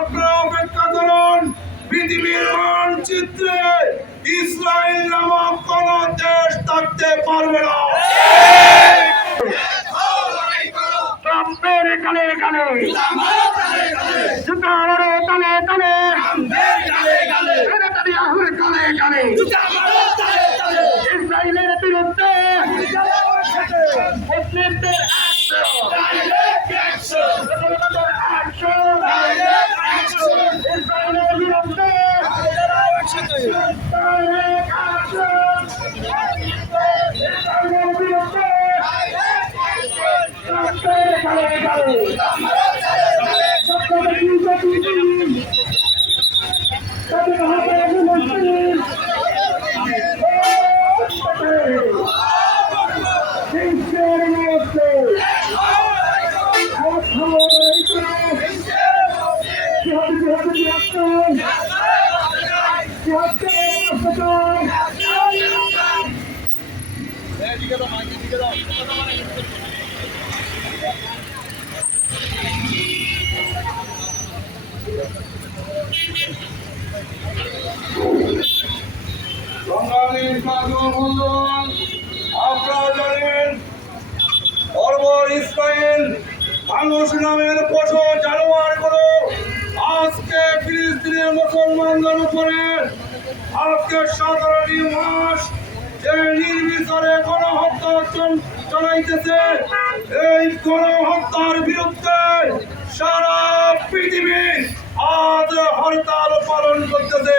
আপনারা অপেক্ষা করুন। পৃথিবীর মানচিত্রে ইসরায়েল নামক কোন দেশ থাকতে পারবে না। কালে কালে জুতারে কালে কালে কালে কালে ইসরায়েলের বিরুদ্ধে মুসলিমদের ইসরায়েলের বিরুদ্ধে আপনারা জানেন ইসরায়েল মানুষ নামের পশু জানোয়ার গুলো আজকে ফিলিস্তিনের মুসলমানদের উপরে আজকে 17 মাস যে নির্বিচারে গণহত্যা চালাইতেছে, এই গণহত্যার বিরুদ্ধে সারা পৃথিবী আজ হরতাল পালন করতেছে।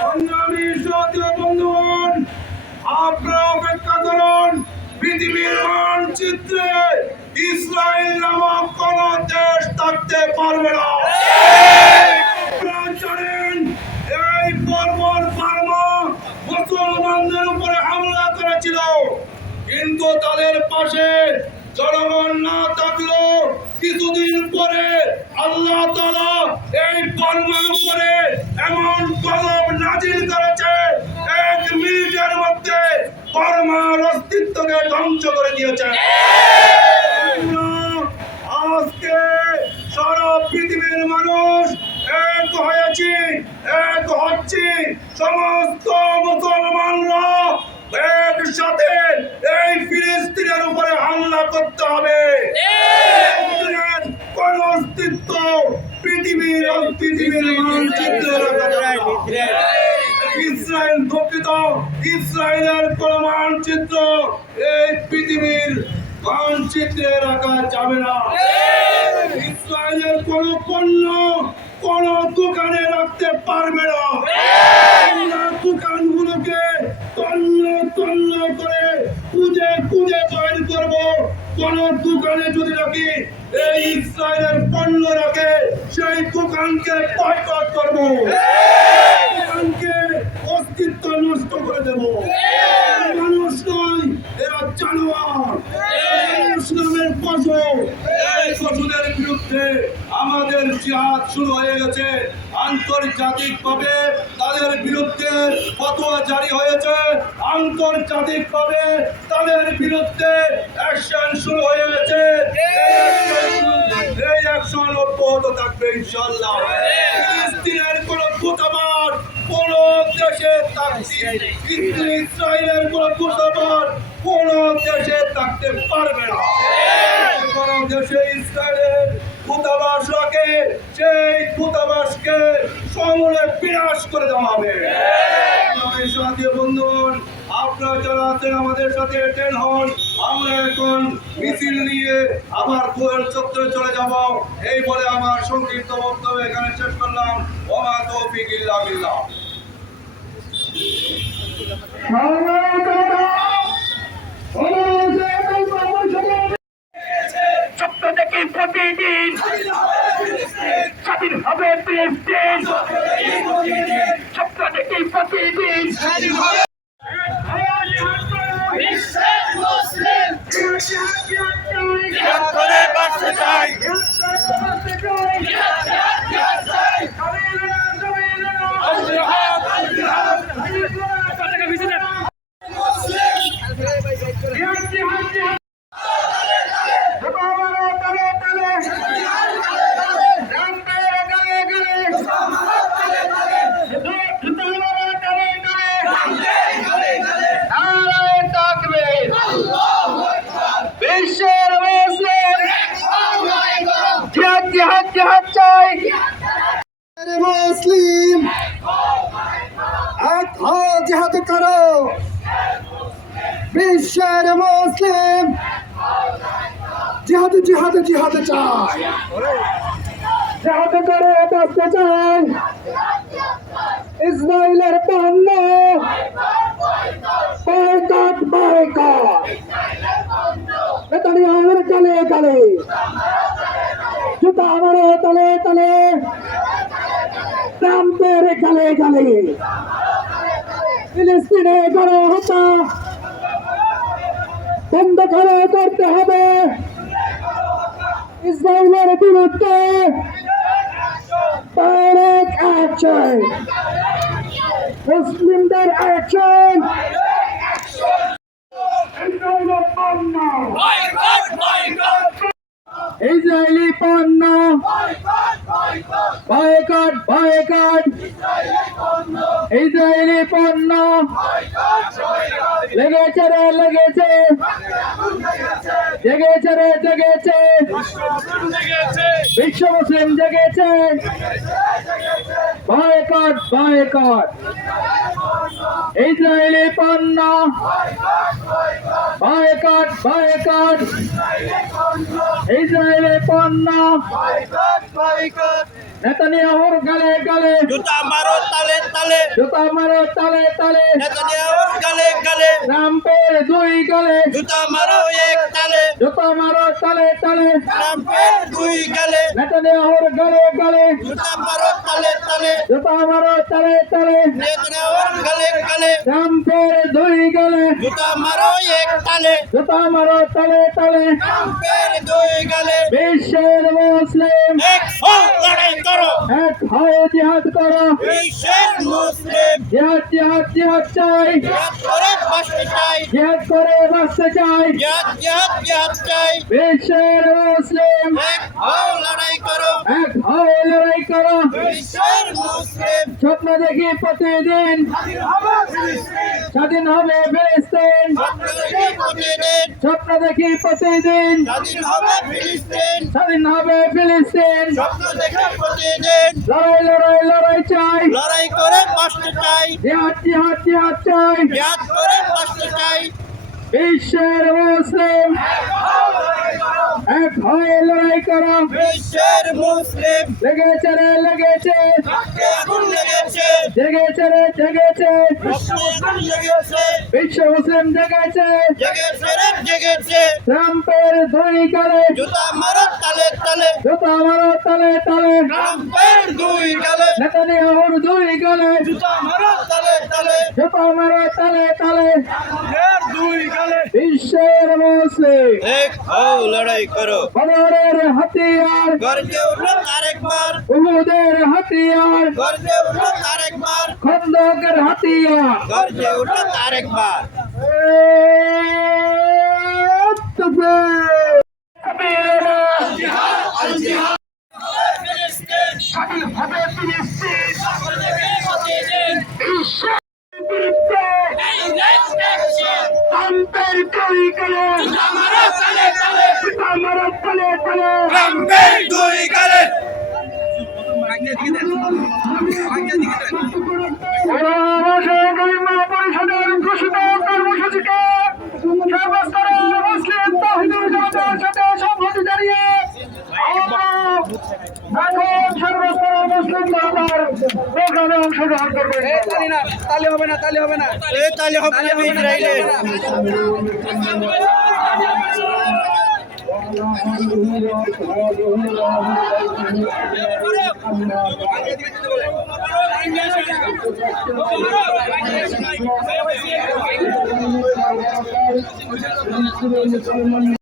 সংগ্রামী জাতীয় বন্ধুগণ, আপনারা অপেক্ষা করুন। পৃথিবীর মানচিত্রে ইসরায়েল নামক কোন দেশ থাকতে পারবে না। আপনারা জানেন এই বর্বর বার্মা মুসলমানদের উপরে হামলা করেছিল, কিন্তু তাদের পাশে জনগণ না থাকলো কিছুদিন পরে আল্লাহ তাআলা এই বার্মার উপরে এমন গজব নাজিল করেছে, 1 মিনিটের মধ্যে বার্মার অস্তিত্বকে ধ্বংস করে দিয়েছে। আজকে সারা পৃথিবীর মানুষ এক হয়েছে, এক হচ্ছে। সমস্ত মুসলমানরা একসাথে এই ফিলিস্তিনের উপরে হামলা করতে হবে। কোন অস্তিত্ব পৃথিবীর মানচিত্রে ইসরায়েল দুঃখিত, ইসরায়েলের কোন মানচিত্র এই পৃথিবীর মানচিত্রে রাখা যাবে না। ইসরায়েলের কোন পণ্য কোন দোকানে রাখতে পারবে না। দোকানগুলোকে তন্ন তন্ন করে খুঁজে খুঁজে বাইর করবো। কোন দোকানে যদি রাখি এই ইসরায়েলের পণ্য রাখে, সেই দোকানকে বয়কট করবো, দোকানকে অস্তিত্ব নষ্ট করে দেবো। মানুষ নয়, এরা জানোয়ার, মানুষ নামের পশু। এই পশুদের বিরুদ্ধে আমাদের জিহাদ শুরু হয়ে গেছে। আন্তর্জাতিকভাবে তাদের বিরুদ্ধে ফতোয়া জারি হয়েছে, আন্তর্জাতিকভাবে তাদের বিরুদ্ধে অ্যাকশন শুরু হয়ে গেছে। এই অ্যাকশন অব্যাহত থাকবে ইনশাআল্লাহ। ফিলিস্তিনের কোন দূতাবাস কোন দেশে ইসরায়েলের কোন দূতাবাস কোন দেশে থাকতে পারবে না। কোন দেশে ইসরায়েলের দূতাবাস রাখে, সেই দূতাবাসকে সমূলে বিনাশ করে দেওয়া হবে। সাথী বন্ধুগণ, আপনারা যারা আছেন আমাদের সাথে অ্যাটেন্ড হন। আমরা এখন মিছিল নিয়ে আবার কোয়েল চত্বরে চলে যাব। এই বলে আমার সংক্ষিপ্ত বক্তব্য এখানে শেষ করলাম। ওমা তৌফিক ইল্লা বিল্লাহ। প্রতিদিন স্বাধীন হবে ফিলিস্তিন, সপ্তাহ থেকে প্রতিদিন জিহাদ চাই মুসলিম এক হও জিহাদ করো বিশ্বের মুসলিম জিহাদ জিহাদ জিহাদ চাই জিহাদ করে বাঁচতে চাই ইসরায়েলের পণ্য বয়কট বয়কট নেতানিয়াহুর গালে গালে জুতা মারো তলে তলে ট্রাম্পের গালে গালে ফিলিস্তিনে গণহত্যা বন্ধ করে করতে হবে ইসরায়েলের বিরুদ্ধে ডাইরেক্ট অ্যাকশন মুসলিমদের অ্যাকশন ইসরায়েলি পণ্য বয়কট বয়কট ইসরায়েলি পণ্য লেগেছে রে লেগেছে জেগেছে রে জেগেছে বিশ্ব মুসলিম জেগেছে বয়কট বয়কট ইসরায়েলি পণ্য বয়কট বয়কট ইসরায়েলি পণ্য নেতানিয়াহুর গালে গালে জুতা মারো তালে তালে জুতা মারো তালে তালে নেতানিয়াহুর গালে গালে ট্রাম্পের দুই গালে জুতা মারো এক তালে জুতা মারো তালে তালে ট্রাম্পের দুই গালে নেতানিয়াহুর গালে গালে জুতা মারো তালে তালে জুতা মারো তালে তালে নেতানিয়াহুর গালে গালে ট্রাম্পের দুই গালে জুতা মারো এক তালে জুতা মারো তালে তালে ট্রাম্পের দুই গালে বিশ্বের মুসলিম এক হও লড়াই করো এক হয়ে জিহাদ করো বিশ্বের মুসলিম জিহাদ জিহাদ জিহাদ চাই জিহাদ করে বাঁচতে চাই জিহাদ করে বাঁচতে চাই জিহাদ জিহাদ জিহাদ চাই বিশ্বের মুসলিম এক হও লড়াই করো এক হয়ে লড়াই করো বিশ্বের মুসলিম স্বপ্ন দেখি প্রতিদিন স্বাধীন হবে ফিলিস্তিন প্রতিদিন স্বপ্ন দেখি প্রতিদিন স্বাধীন হবে ফিলিস্তিন স্বাধীন হবে ফিলিস্তিন স্বপ্ন দেখে প্রতিদিন লড়াই লড়াই লড়াই চাই লড়াই করে বাঁচতে চাই জিহাদ জিহাদ জিহাদ চাই জিহাদ করে বাঁচতে চাই বিশ্বের মুসলিম এক হয়ে লড়াই করো বিশ্বের মুসলিম লেগেছে রে লেগেছে রক্তে আগুন লেগেছে জেগেছে রে জেগেছে রক্তে আগুন লেগেছে বিশ্ব মুসলিম জেগেছে জেগেছে রে জেগেছে ট্রাম্পের দুই গালে জুতা মারো তালে তালে জুতা মারো তালে তালে ট্রাম্পের দুই গালে নেতানিয়াহুর দুই গালে জুতা মারো তালে তালে জুতা মারো তালে তালে এর দুই গালে বিশ্বের মুসলিম এক হও লড়াই করো বদরের হাতিয়ার গর্জে উঠলো আরেকবার উহুদের হাতিয়ার গর্জে উঠলো আরেকবার খন্দকের হাতিয়ার গর্জে উঠলো আরেকবার ট্রাম্পের দুই গালে আমার তলে তলে ট্রাম্পের দুই গালে পরিষদের ঘোষিত কর্মসূচিকে সর্বস্তরের মুসলিম তাওহীদুল জামাতের সাথে সংহতি জানিয়ে এখন সর্বস্তরের মুসলিম জনতার প্রোগ্রামে অংশগ্রহণ করবে। তাহলে হবে না ইসরায়েলের